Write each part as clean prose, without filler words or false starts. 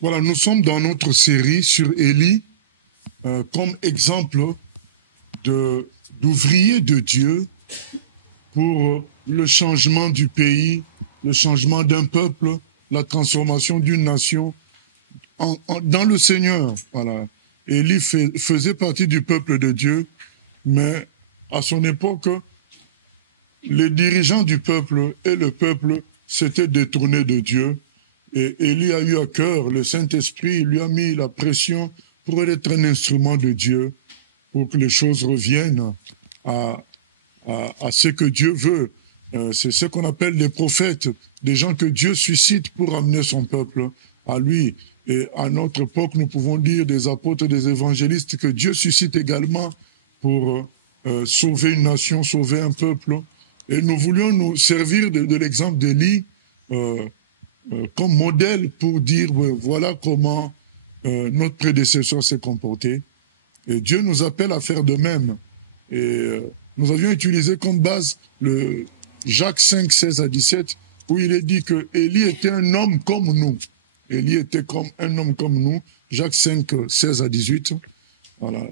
Voilà, nous sommes dans notre série sur Élie comme exemple d'ouvrier de Dieu pour le changement du pays, le changement d'un peuple, la transformation d'une nation dans le Seigneur. Voilà. Élie faisait partie du peuple de Dieu, mais à son époque, les dirigeants du peuple et le peuple s'étaient détournés de Dieu. Et Élie a eu à cœur, le Saint-Esprit lui a mis la pression pour être un instrument de Dieu, pour que les choses reviennent à ce que Dieu veut. C'est ce qu'on appelle des prophètes, des gens que Dieu suscite pour amener son peuple à lui. Et à notre époque, nous pouvons dire des apôtres, des évangélistes que Dieu suscite également pour sauver une nation, sauver un peuple. Et nous voulions nous servir de l'exemple d'Élie comme modèle pour dire voilà comment notre prédécesseur s'est comporté. Et Dieu nous appelle à faire de même. Et nous avions utilisé comme base le Jacques 5, 16 à 17, où il est dit que Élie était un homme comme nous. Élie était comme un homme comme nous. Jacques 5, 16 à 18. Voilà.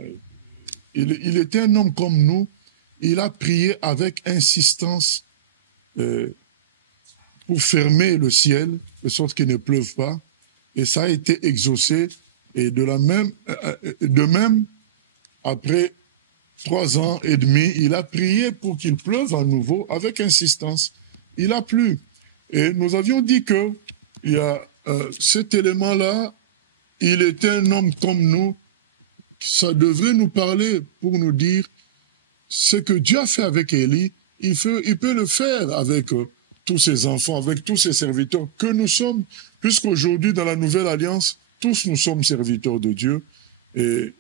Il était un homme comme nous. Il a prié avec insistance pour fermer le ciel, de sorte qu'il ne pleuve pas. Et ça a été exaucé. Et de même, après 3 ans et demi, il a prié pour qu'il pleuve à nouveau avec insistance. Il a plu. Et nous avions dit que il y a cet élément-là, il était un homme comme nous. Ça devrait nous parler pour nous dire ce que Dieu a fait avec Élie, il peut le faire avec tous ses enfants, avec tous ses serviteurs que nous sommes, puisqu'aujourd'hui, dans la Nouvelle Alliance, tous nous sommes serviteurs de Dieu. Et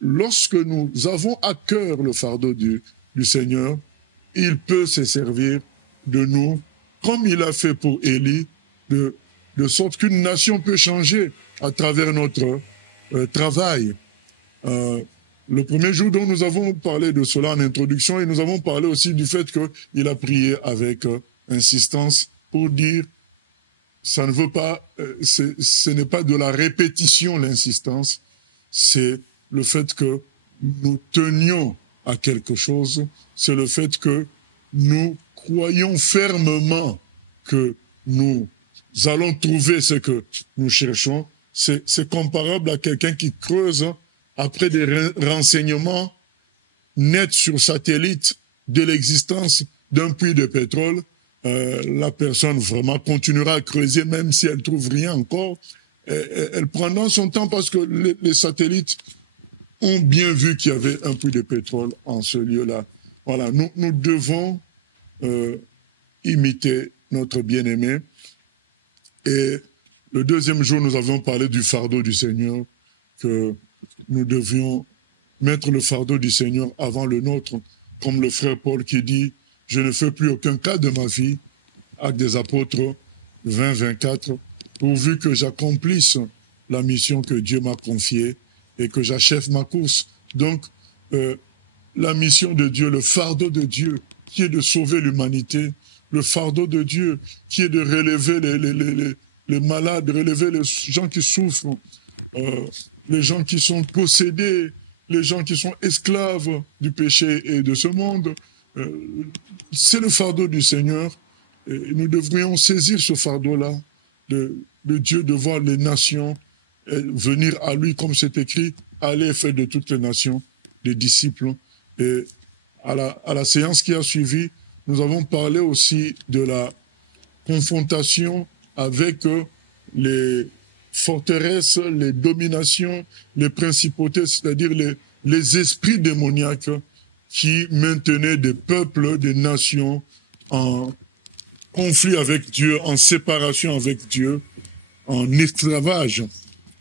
lorsque nous avons à cœur le fardeau du Seigneur, il peut se servir de nous, comme il a fait pour Élie, de sorte qu'une nation peut changer à travers notre travail. Le premier jour dont nous avons parlé de cela en introduction, et nous avons parlé aussi du fait qu'il a prié avec insistance pour dire, ça ne veut pas, ce n'est pas de la répétition l'insistance, c'est le fait que nous tenions à quelque chose, c'est le fait que nous croyons fermement que nous allons trouver ce que nous cherchons. C'est comparable à quelqu'un qui creuse après des renseignements nets sur satellite de l'existence d'un puits de pétrole. La personne vraiment continuera à creuser même si elle trouve rien encore. Elle prendra son temps parce que les satellites ont bien vu qu'il y avait un puits de pétrole en ce lieu-là. Voilà, nous devons imiter notre bien-aimé. Et le deuxième jour, nous avons parlé du fardeau du Seigneur, que nous devions mettre le fardeau du Seigneur avant le nôtre, comme le frère Paul qui dit « Je ne fais plus aucun cas de ma vie », Actes des Apôtres 20, 24, pourvu que j'accomplisse la mission que Dieu m'a confiée et que j'achève ma course. Donc, la mission de Dieu, le fardeau de Dieu, qui est de sauver l'humanité, le fardeau de Dieu, qui est de relever les malades, de relever les gens qui souffrent, les gens qui sont possédés, les gens qui sont esclaves du péché et de ce monde. C'est le fardeau du Seigneur. Et nous devrions saisir ce fardeau-là de Dieu, de voir les nations venir à lui, comme c'est écrit, aller faire de toutes les nations des disciples. Et à la séance qui a suivi, nous avons parlé aussi de la confrontation avec les forteresses, les dominations, les principautés, c'est-à-dire les esprits démoniaques qui maintenaient des peuples, des nations en conflit avec Dieu, en séparation avec Dieu, en esclavage.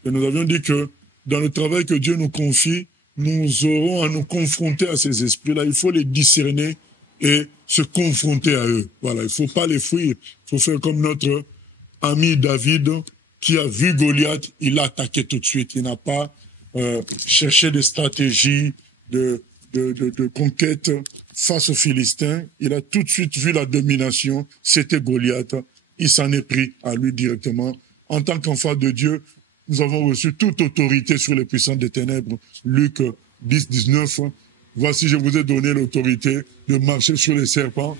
Et nous avions dit que dans le travail que Dieu nous confie, nous aurons à nous confronter à ces esprits-là. Il faut les discerner et se confronter à eux. Voilà, il ne faut pas les fuir. Il faut faire comme notre ami David qui a vu Goliath, il l'a attaqué tout de suite. Il n'a pas cherché des stratégies de conquête face aux Philistins. Il a tout de suite vu la domination. C'était Goliath. Il s'en est pris à lui directement. En tant qu'enfant de Dieu, nous avons reçu toute autorité sur les puissances des ténèbres. Luc 10, 19. Voici, je vous ai donné l'autorité de marcher sur les serpents,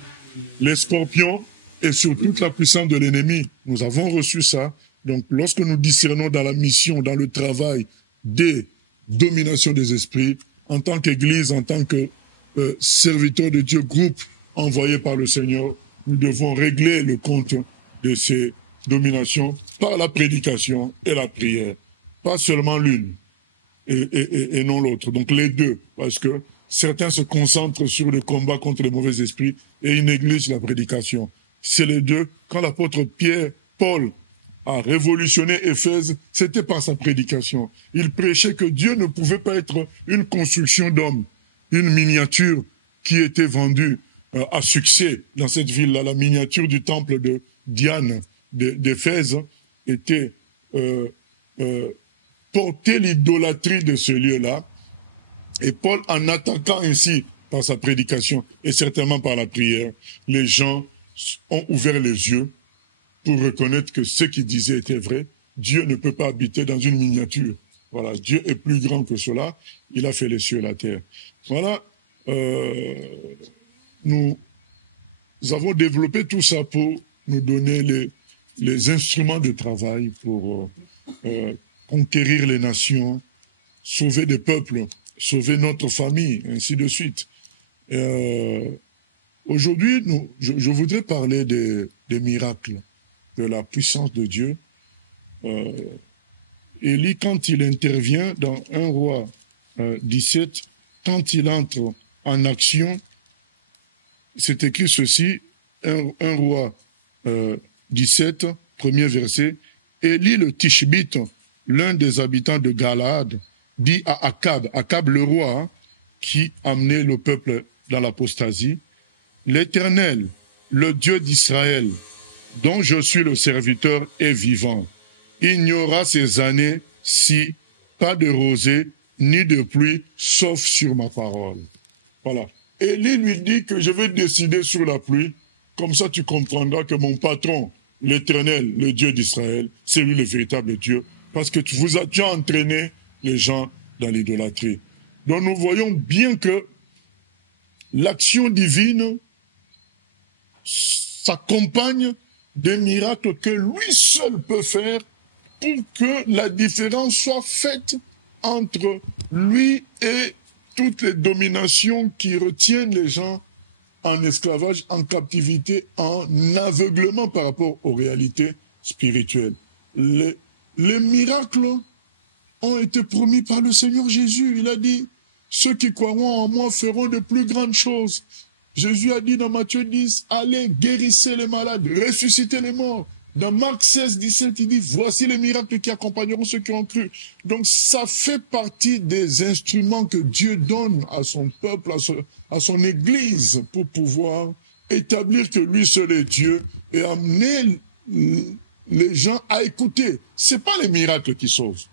les scorpions et sur toute la puissance de l'ennemi. Nous avons reçu ça. Donc, lorsque nous discernons dans la mission, dans le travail des dominations des esprits, en tant qu'Église, en tant que serviteurs de Dieu, groupe envoyé par le Seigneur, nous devons régler le compte de ces dominations par la prédication et la prière. Pas seulement l'une et non l'autre. Donc les deux, parce que certains se concentrent sur le combat contre les mauvais esprits et ils négligent la prédication. C'est les deux. Quand l'apôtre Paul a révolutionné Éphèse, c'était par sa prédication. Il prêchait que Dieu ne pouvait pas être une construction d'homme, une miniature qui était vendue à succès dans cette ville-là. La miniature du temple de Diane d'Éphèse était porter l'idolâtrie de ce lieu-là. Et Paul, en attaquant ainsi par sa prédication et certainement par la prière, les gens ont ouvert les yeux pour reconnaître que ce qu'il disait était vrai. Dieu ne peut pas habiter dans une miniature. Voilà, Dieu est plus grand que cela. Il a fait les cieux et la terre. Voilà, nous avons développé tout ça pour nous donner les instruments de travail pour conquérir les nations, sauver des peuples, sauver notre famille, ainsi de suite. Aujourd'hui, je voudrais parler des miracles, de la puissance de Dieu. Élie, quand il intervient dans 1 Roi 17, quand il entre en action, c'est écrit ceci, 1 Roi 17, premier verset, Élie le Tishbite, l'un des habitants de Galaad, dit à Akab le roi, hein, qui amenait le peuple dans l'apostasie, l'Éternel, le Dieu d'Israël, dont je suis le serviteur, est vivant. Il n'y aura ces années-ci pas de rosée ni de pluie, sauf sur ma parole. Voilà. Élie lui dit que je vais décider sur la pluie, comme ça tu comprendras que mon patron, l'Éternel, le Dieu d'Israël, c'est lui le véritable Dieu, parce que tu as entraîné les gens dans l'idolâtrie. Donc nous voyons bien que l'action divine s'accompagne des miracles que lui seul peut faire pour que la différence soit faite entre lui et toutes les dominations qui retiennent les gens en esclavage, en captivité, en aveuglement par rapport aux réalités spirituelles. Les miracles ont été promis par le Seigneur Jésus. Il a dit, ceux qui croiront en moi feront de plus grandes choses. Jésus a dit dans Matthieu 10, allez, guérissez les malades, ressuscitez les morts. Dans Marc 16, 17, il dit, voici les miracles qui accompagneront ceux qui ont cru. Donc ça fait partie des instruments que Dieu donne à son peuple, à son Église, pour pouvoir établir que lui seul est Dieu et amener les gens à écouter. Ce n'est pas les miracles qui sauvent.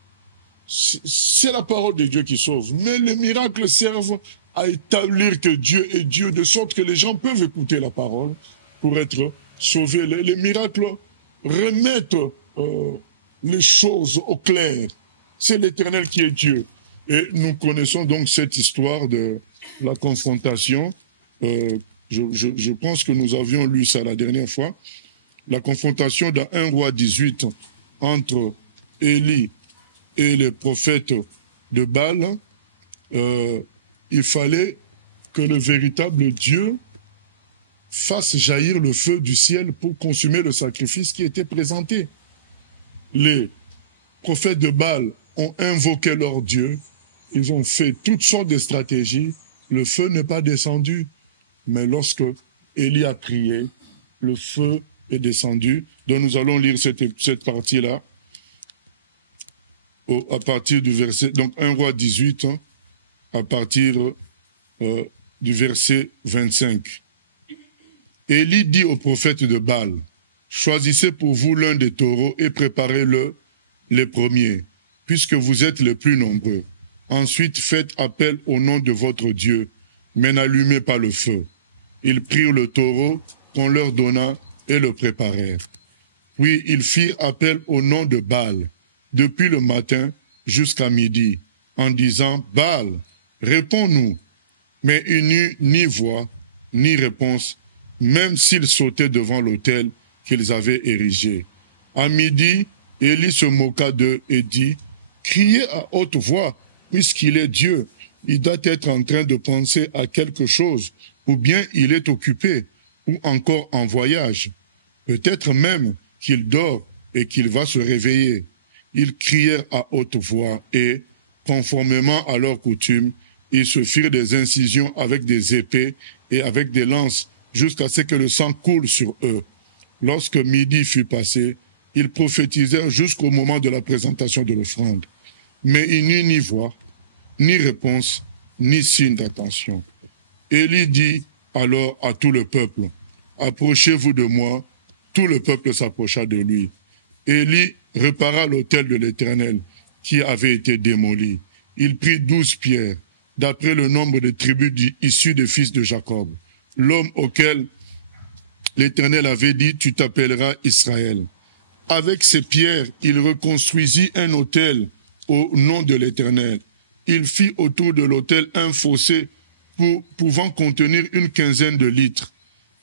C'est la parole de Dieu qui sauve. Mais les miracles servent à établir que Dieu est Dieu, de sorte que les gens peuvent écouter la parole pour être sauvés. Les miracles remettent les choses au clair. C'est l'Éternel qui est Dieu. Et nous connaissons donc cette histoire de la confrontation. Je pense que nous avions lu ça la dernière fois. La confrontation dans 1 Roi 18 entre Élie et les prophètes de Baal. Il fallait que le véritable Dieu fasse jaillir le feu du ciel pour consumer le sacrifice qui était présenté. Les prophètes de Baal ont invoqué leur Dieu, ils ont fait toutes sortes de stratégies, le feu n'est pas descendu, mais lorsque Élie a prié, le feu est descendu. Donc nous allons lire cette partie-là, à partir du verset, donc 1 Roi 18, hein, à partir du verset 25. Élie dit au prophète de Baal, « Choisissez pour vous l'un des taureaux et préparez-le les premiers, puisque vous êtes les plus nombreux. Ensuite, faites appel au nom de votre Dieu, mais n'allumez pas le feu. » Ils prirent le taureau qu'on leur donna et le préparèrent. Puis ils firent appel au nom de Baal, depuis le matin jusqu'à midi, en disant, « Baal, réponds-nous. » Mais il n'eut ni voix, ni réponse, même s'ils sautaient devant l'autel qu'ils avaient érigé. À midi, Élie se moqua d'eux et dit, « Criez à haute voix, puisqu'il est Dieu. Il doit être en train de penser à quelque chose, ou bien il est occupé, ou encore en voyage. Peut-être même qu'il dort et qu'il va se réveiller. » Ils crièrent à haute voix et, conformément à leur coutume, ils se firent des incisions avec des épées et avec des lances, jusqu'à ce que le sang coule sur eux. Lorsque midi fut passé, ils prophétisèrent jusqu'au moment de la présentation de l'offrande. Mais il n'y eut ni voix, ni réponse, ni signe d'attention. Élie dit alors à tout le peuple, « Approchez-vous de moi. » Tout le peuple s'approcha de lui. Élie répara l'autel de l'Éternel qui avait été démoli. Il prit 12 pierres, d'après le nombre de tribus issues des fils de Jacob. L'homme auquel l'Éternel avait dit, « Tu t'appelleras Israël. » Avec ces pierres, il reconstruisit un autel au nom de l'Éternel. Il fit autour de l'autel un fossé pouvant contenir une quinzaine de litres.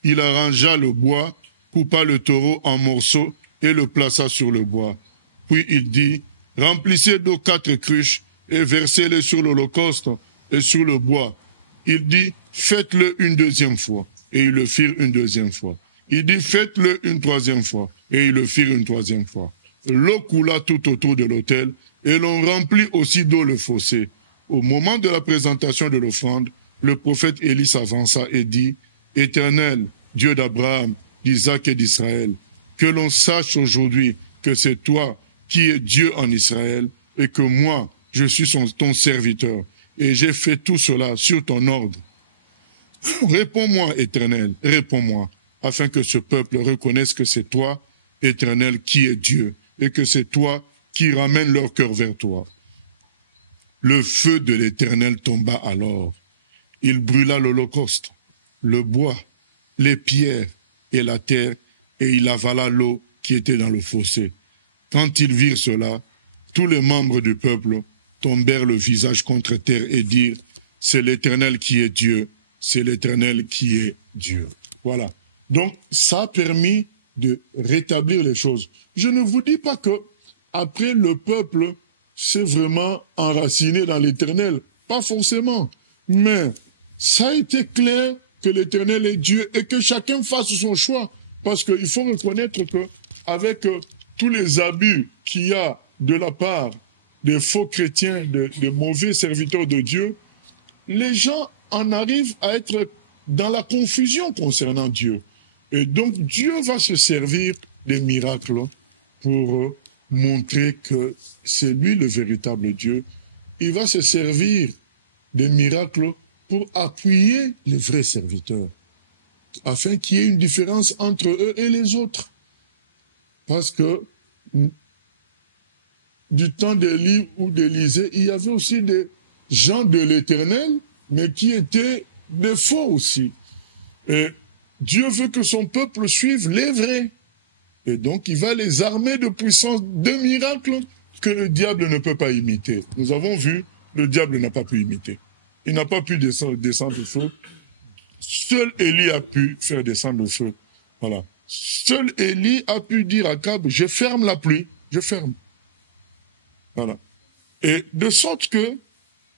Il arrangea le bois, coupa le taureau en morceaux et le plaça sur le bois. Puis il dit, « Remplissez d'eau 4 cruches et versez-les sur l'holocauste et sur le bois. » Il dit, « Faites-le une deuxième fois. » Et ils le firent une deuxième fois. Il dit, « Faites-le une troisième fois. » Et ils le firent une troisième fois. L'eau coula tout autour de l'autel et l'on remplit aussi d'eau le fossé. Au moment de la présentation de l'offrande, le prophète Élie s'avança et dit, « Éternel, Dieu d'Abraham, d'Isaac et d'Israël, que l'on sache aujourd'hui que c'est toi qui es Dieu en Israël et que moi, je suis ton serviteur et j'ai fait tout cela sur ton ordre. Réponds-moi, Éternel, réponds-moi, afin que ce peuple reconnaisse que c'est toi, Éternel, qui es Dieu et que c'est toi qui ramène leur cœur vers toi. » Le feu de l'Éternel tomba alors. Il brûla l'holocauste, le bois, les pierres et la terre, et il avala l'eau qui était dans le fossé. Quand ils virent cela, tous les membres du peuple tombèrent le visage contre terre et dirent, « C'est l'Éternel qui est Dieu, c'est l'Éternel qui est Dieu. » Voilà. Donc, ça a permis de rétablir les choses. Je ne vous dis pas que après le peuple s'est vraiment enraciné dans l'Éternel. Pas forcément. Mais ça a été clair que l'Éternel est Dieu et que chacun fasse son choix. Parce qu'il faut reconnaître qu'avec tous les abus qu'il y a de la part des faux chrétiens, des mauvais serviteurs de Dieu, les gens en arrivent à être dans la confusion concernant Dieu. Et donc Dieu va se servir des miracles pour montrer que c'est lui le véritable Dieu. Il va se servir des miracles pour appuyer les vrais serviteurs, afin qu'il y ait une différence entre eux et les autres. Parce que du temps d'Élie ou d'Élisée, il y avait aussi des gens de l'Éternel, mais qui étaient des faux aussi. Et Dieu veut que son peuple suive les vrais. Et donc, il va les armer de puissance, de miracles que le diable ne peut pas imiter. Nous avons vu, le diable n'a pas pu imiter. Il n'a pas pu descendre le feu. Seul Élie a pu faire descendre le feu. Voilà. Seul Élie a pu dire à Akab, je ferme la pluie, je ferme. Voilà. Et de sorte que,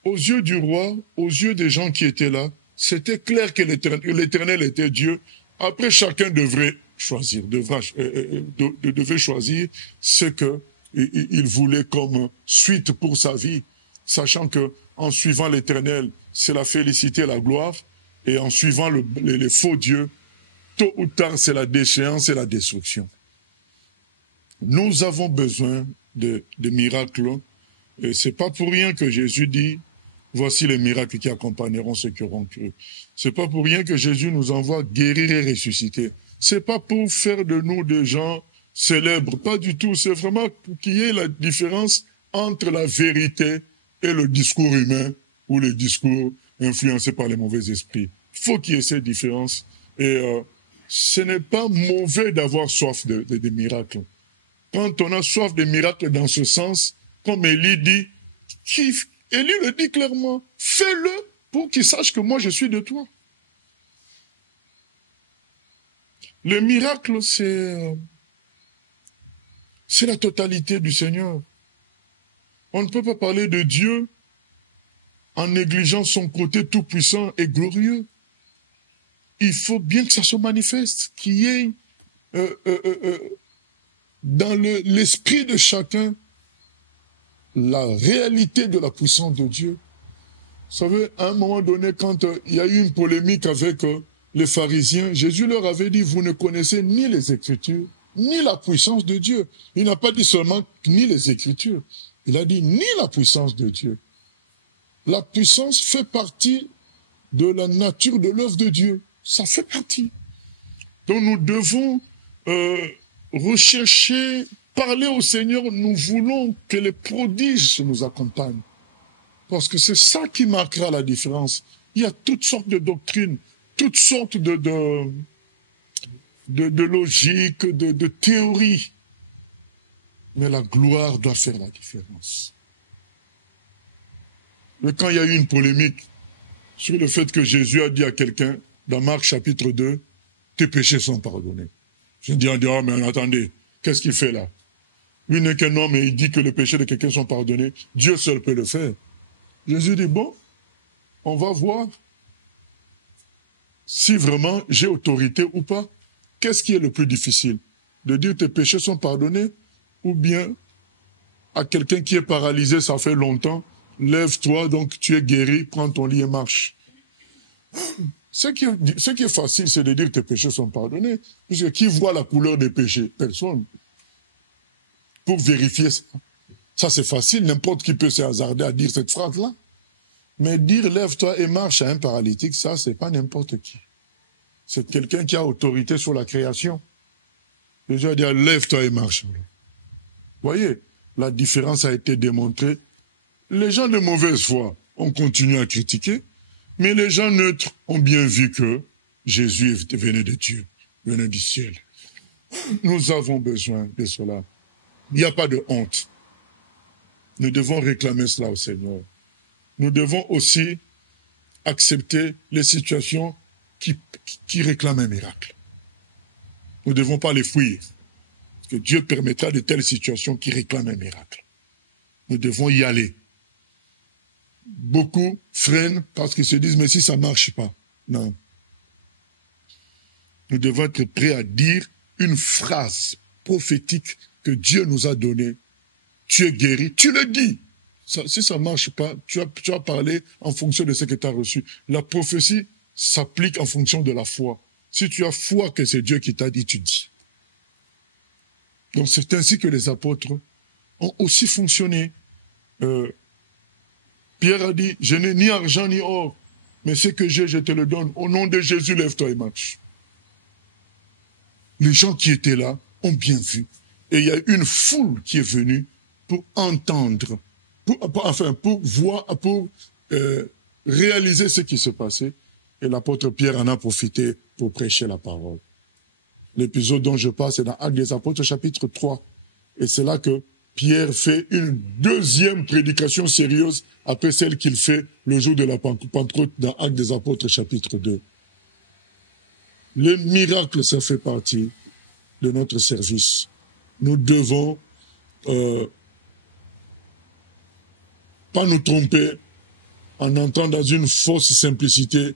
aux yeux du roi, aux yeux des gens qui étaient là, c'était clair que l'Éternel était Dieu. Après, chacun devrait choisir, devait choisir ce qu'il voulait comme suite pour sa vie, sachant que en suivant l'Éternel, c'est la félicité, la gloire, et en suivant les faux dieux, tôt ou tard, c'est la déchéance et la destruction. Nous avons besoin de miracles, et c'est pas pour rien que Jésus dit, voici les miracles qui accompagneront ceux qui auront cru. C'est pas pour rien que Jésus nous envoie guérir et ressusciter. C'est pas pour faire de nous des gens célèbres, pas du tout. C'est vraiment pour qu'il y ait la différence entre la vérité et le discours humain ou le discours influencé par les mauvais esprits. Il faut qu'il y ait cette différence. Et ce n'est pas mauvais d'avoir soif des miracles. quand on a soif de miracles dans ce sens, comme Élie dit, Élie le dit clairement, fais-le pour qu'il sache que moi je suis de toi. Le miracle, c'est la totalité du Seigneur. On ne peut pas parler de Dieu en négligeant son côté tout-puissant et glorieux. Il faut bien que ça se manifeste, qu'il y ait dans l'esprit de chacun la réalité de la puissance de Dieu. Vous savez, à un moment donné, quand il y a eu une polémique avec les pharisiens, Jésus leur avait dit, vous ne connaissez ni les Écritures, ni la puissance de Dieu. Il n'a pas dit seulement ni les Écritures. Il a dit ni la puissance de Dieu. La puissance fait partie de la nature de l'œuvre de Dieu. Ça fait partie. Donc nous devons rechercher, parler au Seigneur. Nous voulons que les prodiges nous accompagnent. Parce que c'est ça qui marquera la différence. Il y a toutes sortes de doctrines, toutes sortes de logiques, de théories. Mais la gloire doit faire la différence. Mais quand il y a eu une polémique sur le fait que Jésus a dit à quelqu'un, dans Marc chapitre 2, tes péchés sont pardonnés. Je dis, oh, mais attendez, qu'est-ce qu'il fait là? Lui n'est qu'un homme et il dit que les péchés de quelqu'un sont pardonnés. Dieu seul peut le faire. Jésus dit, bon, on va voir si vraiment j'ai autorité ou pas. Qu'est-ce qui est le plus difficile? De dire tes péchés sont pardonnés ou bien à quelqu'un qui est paralysé, ça fait longtemps, lève-toi, donc tu es guéri, prends ton lit et marche. Ce qui est facile, c'est de dire tes péchés sont pardonnés. Puisque qui voit la couleur des péchés? Personne. Pour vérifier ça. Ça, c'est facile, n'importe qui peut se hasarder à dire cette phrase-là. Mais dire lève-toi et marche à un paralytique, ça, c'est pas n'importe qui. C'est quelqu'un qui a autorité sur la création. Jésus a dit lève-toi et marche. Vous voyez, la différence a été démontrée. Les gens de mauvaise foi ont continué à critiquer, mais les gens neutres ont bien vu que Jésus venait de Dieu, venait du ciel. Nous avons besoin de cela. Il n'y a pas de honte. Nous devons réclamer cela au Seigneur. Nous devons aussi accepter les situations qui réclament un miracle. Nous ne devons pas les fuir. Parce que Dieu permettra de telles situations qui réclament un miracle. Nous devons y aller. Beaucoup freinent parce qu'ils se disent, mais si ça ne marche pas. Non. Nous devons être prêts à dire une phrase prophétique que Dieu nous a donnée. Tu es guéri, tu le dis. Si ça ne marche pas, tu as parlé en fonction de ce que tu as reçu. La prophétie s'applique en fonction de la foi. Si tu as foi que c'est Dieu qui t'a dit, tu dis. Donc c'est ainsi que les apôtres ont aussi fonctionné. Pierre a dit, je n'ai ni argent ni or, mais ce que j'ai, je te le donne. Au nom de Jésus, lève-toi et marche. Les gens qui étaient là ont bien vu. Et il y a une foule qui est venue pour entendre, pour voir, pour réaliser ce qui se passait. Et l'apôtre Pierre en a profité pour prêcher la parole. L'épisode dont je parle, c'est dans Actes des Apôtres, chapitre 3. Et c'est là que Pierre fait une deuxième prédication sérieuse après celle qu'il fait le jour de la Pentecôte dans Actes des Apôtres, chapitre 2. Le miracle, ça fait partie de notre service. Nous devons pas nous tromper en entrant dans une fausse simplicité.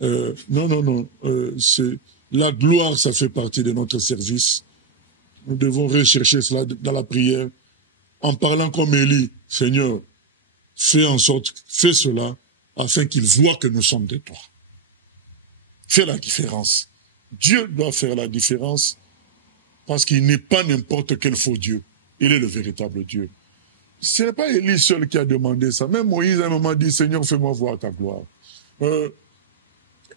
Non. La gloire, ça fait partie de notre service. Nous devons rechercher cela dans la prière, en parlant comme Élie. Seigneur, fais cela, afin qu'il voit que nous sommes de toi. Fais la différence. Dieu doit faire la différence, parce qu'il n'est pas n'importe quel faux Dieu. Il est le véritable Dieu. Ce n'est pas Élie seul qui a demandé ça. Même Moïse, à un moment, dit, Seigneur, fais-moi voir ta gloire.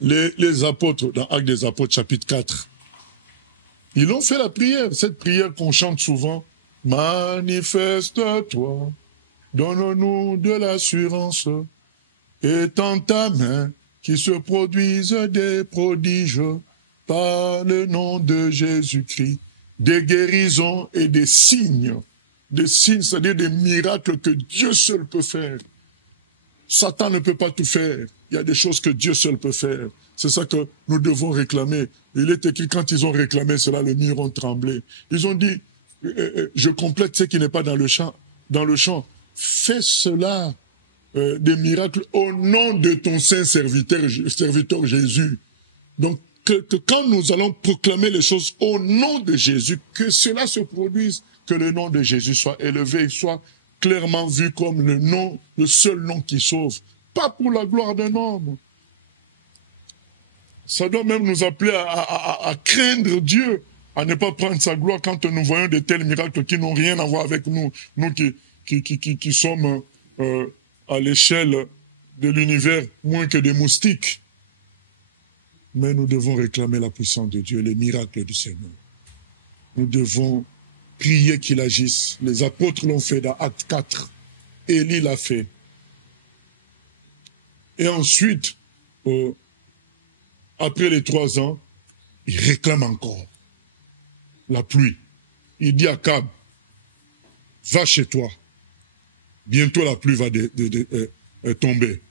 Les apôtres, dans Actes des Apôtres, chapitre 4, ils ont fait la prière, cette prière qu'on chante souvent. Manifeste-toi, donne-nous de l'assurance, étends ta main, qui se produisent des prodiges, par le nom de Jésus-Christ. des guérisons et des signes. Des signes, c'est-à-dire des miracles que Dieu seul peut faire. Satan ne peut pas tout faire. Il y a des choses que Dieu seul peut faire. C'est ça que nous devons réclamer. Il est écrit, quand ils ont réclamé cela, les murs ont tremblé. Ils ont dit, je complète ce qui n'est pas dans le champ. Fais cela, des miracles, au nom de ton saint serviteur Jésus. Donc, que quand nous allons proclamer les choses au nom de Jésus, que cela se produise, que le nom de Jésus soit élevé, soit clairement vu comme le seul nom qui sauve, pas pour la gloire d'un homme. Ça doit même nous appeler à craindre Dieu, à ne pas prendre sa gloire quand nous voyons de tels miracles qui n'ont rien à voir avec nous, nous qui sommes à l'échelle de l'univers moins que des moustiques. Mais nous devons réclamer la puissance de Dieu, les miracles du Seigneur. Nous devons prier qu'il agisse. Les apôtres l'ont fait dans Acte 4. Élie l'a fait. Et ensuite, après les 3 ans, il réclame encore la pluie. Il dit à Akab, va chez toi. Bientôt la pluie va tomber.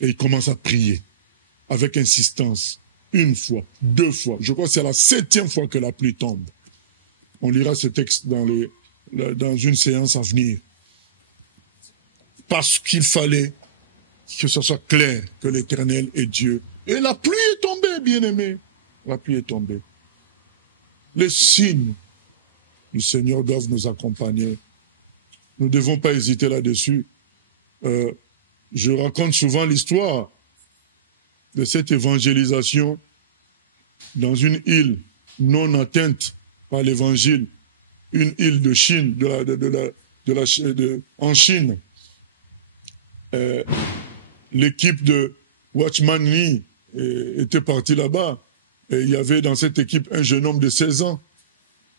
Et il commence à prier avec insistance. 1 fois, 2 fois. Je crois que c'est la 7e fois que la pluie tombe. On lira ce texte dans une séance à venir. Parce qu'il fallait que ce soit clair que l'Éternel est Dieu. Et la pluie est tombée, bien-aimés. La pluie est tombée. Les signes du Seigneur doivent nous accompagner. Nous ne devons pas hésiter là-dessus. Je raconte souvent l'histoire de cette évangélisation dans une île non atteinte par l'évangile, une île de Chine, en Chine. L'équipe de Watchman Nee était partie là-bas. Et il y avait dans cette équipe un jeune homme de 16 ans.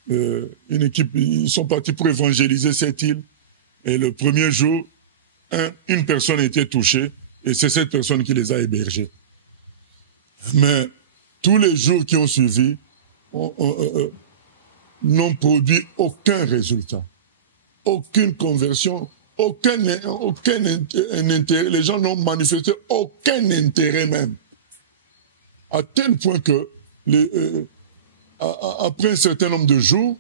Une équipe, ils sont partis pour évangéliser cette île. Et le premier jour, une personne a été touchée, et c'est cette personne qui les a hébergés. Mais tous les jours qui ont suivi n'ont produit aucun résultat, aucune conversion, aucun intérêt. Les gens n'ont manifesté aucun intérêt même. À tel point que, après un certain nombre de jours,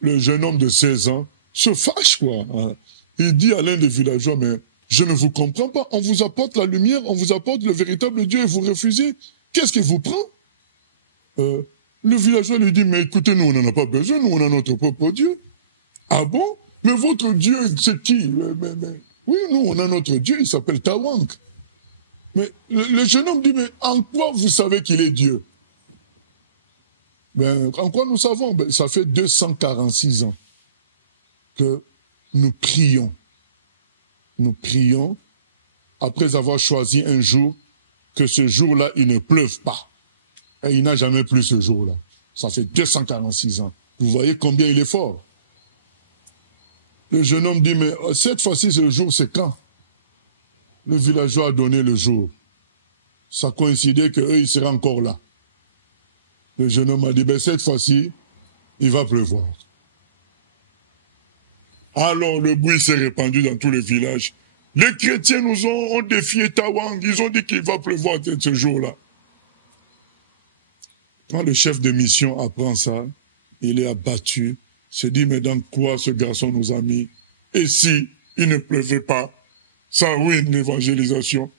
le jeune homme de 16 ans se fâche, quoi. Il dit à l'un des villageois, mais je ne vous comprends pas, on vous apporte la lumière, on vous apporte le véritable Dieu et vous refusez. Qu'est-ce qui vous prend? Le villageois lui dit, mais écoutez, nous on n'en a pas besoin, nous on a notre propre Dieu. Ah bon? Mais votre Dieu, c'est qui? Oui, nous on a notre Dieu, il s'appelle Tawang. Mais le jeune homme dit, mais en quoi vous savez qu'il est Dieu? En quoi nous savons? Ça fait 246 ans que nous prions. Nous prions après avoir choisi un jour que ce jour-là, il ne pleuve pas. Et il n'a jamais plu ce jour-là. Ça fait 246 ans. Vous voyez combien il est fort. Le jeune homme dit, mais cette fois-ci, ce jour, c'est quand? Le villageois a donné le jour. Ça coïncidait qu'eux, ils seraient encore là. Le jeune homme a dit, cette fois-ci, il va pleuvoir. Alors le bruit s'est répandu dans tous les villages. Les chrétiens ont défié Tawang. Ils ont dit qu'il va pleuvoir ce jour-là. Quand le chef de mission apprend ça, il est abattu, se dit, mais dans quoi ce garçon nous a mis? Et si il ne pleuvait pas, ça ruine l'évangélisation.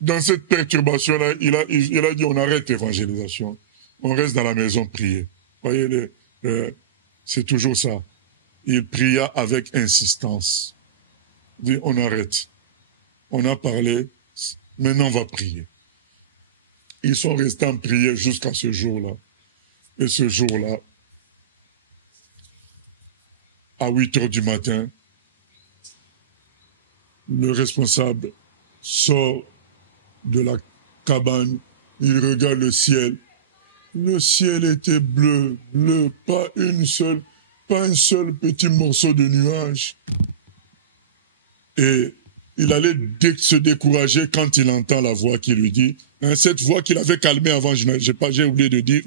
Dans cette perturbation-là, il a dit, on arrête l'évangélisation. On reste dans la maison prier. Voyez, c'est toujours ça. Il pria avec insistance. Il dit, on arrête. On a parlé, maintenant on va prier. Ils sont restés en prière jusqu'à ce jour-là. Et ce jour-là, à 8h du matin, le responsable sort de la cabane, il regarde le ciel. Le ciel était bleu, pas un seul petit morceau de nuage. Et il allait se décourager quand il entend la voix qui lui dit, cette voix qu'il avait calmée avant, j'ai oublié de dire,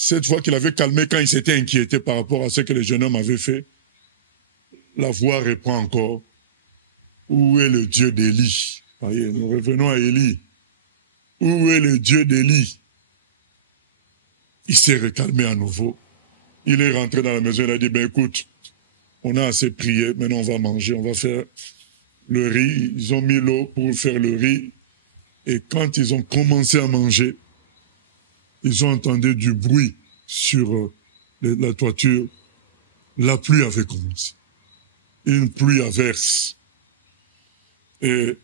cette fois qu'il avait calmé quand il s'était inquiété par rapport à ce que le jeune homme avait fait, la voix reprend encore. Où est le Dieu d'Élie? Voyez, nous revenons à Élie. Où est le Dieu d'Élie? Il s'est recalmé à nouveau. Il est rentré dans la maison, il a dit, ben écoute, on a assez prié, maintenant on va manger, on va faire le riz. Ils ont mis l'eau pour faire le riz. Et quand ils ont commencé à manger, ils ont entendu du bruit sur la toiture. La pluie avait commencé. Une pluie averse. Et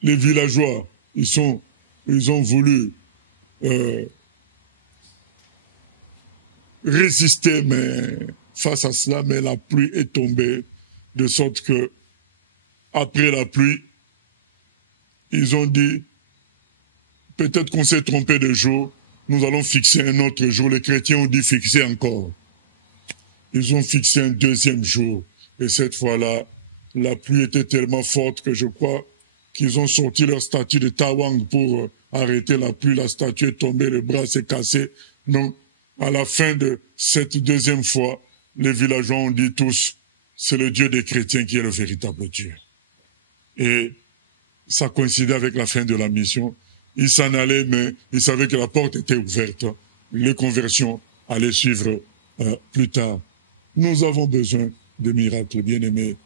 les villageois, ils ont voulu résister, mais face à cela, mais la pluie est tombée, de sorte que après la pluie, ils ont dit, peut-être qu'on s'est trompé de jour, nous allons fixer un autre jour. Les chrétiens ont dit fixer encore. Ils ont fixé un deuxième jour. Et cette fois-là, la pluie était tellement forte que je crois qu'ils ont sorti leur statue de Tawang pour arrêter la pluie. La statue est tombée, le bras s'est cassé. Donc, à la fin de cette deuxième fois, les villageois ont dit tous, c'est le Dieu des chrétiens qui est le véritable Dieu. Et ça coïncidait avec la fin de la mission. Ils s'en allaient, mais ils savaient que la porte était ouverte. Les conversions allaient suivre plus tard. Nous avons besoin de miracles, bien-aimés.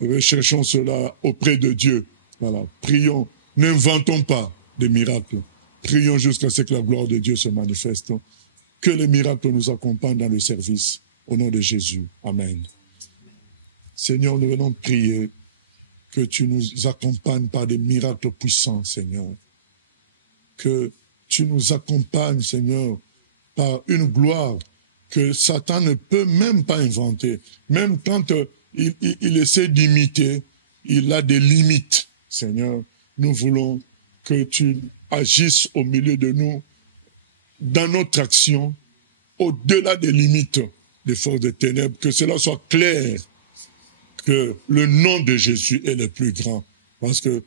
Recherchons cela auprès de Dieu. Voilà. Prions. N'inventons pas de miracles. Prions jusqu'à ce que la gloire de Dieu se manifeste. Que les miracles nous accompagnent dans le service. Au nom de Jésus. Amen. Seigneur, nous venons prier que tu nous accompagnes par des miracles puissants, Seigneur. Que tu nous accompagnes, Seigneur, par une gloire que Satan ne peut même pas inventer. Même quand il essaie d'imiter, il a des limites, Seigneur. Nous voulons que tu agisses au milieu de nous, dans notre action, au-delà des limites des forces des ténèbres, que cela soit clair, que le nom de Jésus est le plus grand, parce que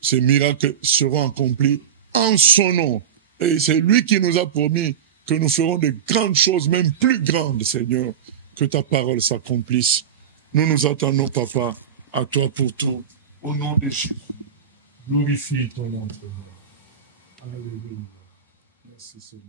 ces miracles seront accomplis en son nom. Et c'est lui qui nous a promis que nous ferons de grandes choses, même plus grandes, Seigneur, que ta parole s'accomplisse. Nous nous attendons, Papa, à toi pour tout. Au nom de Jésus, glorifie ton nom, Seigneur. Alléluia. Merci, Seigneur.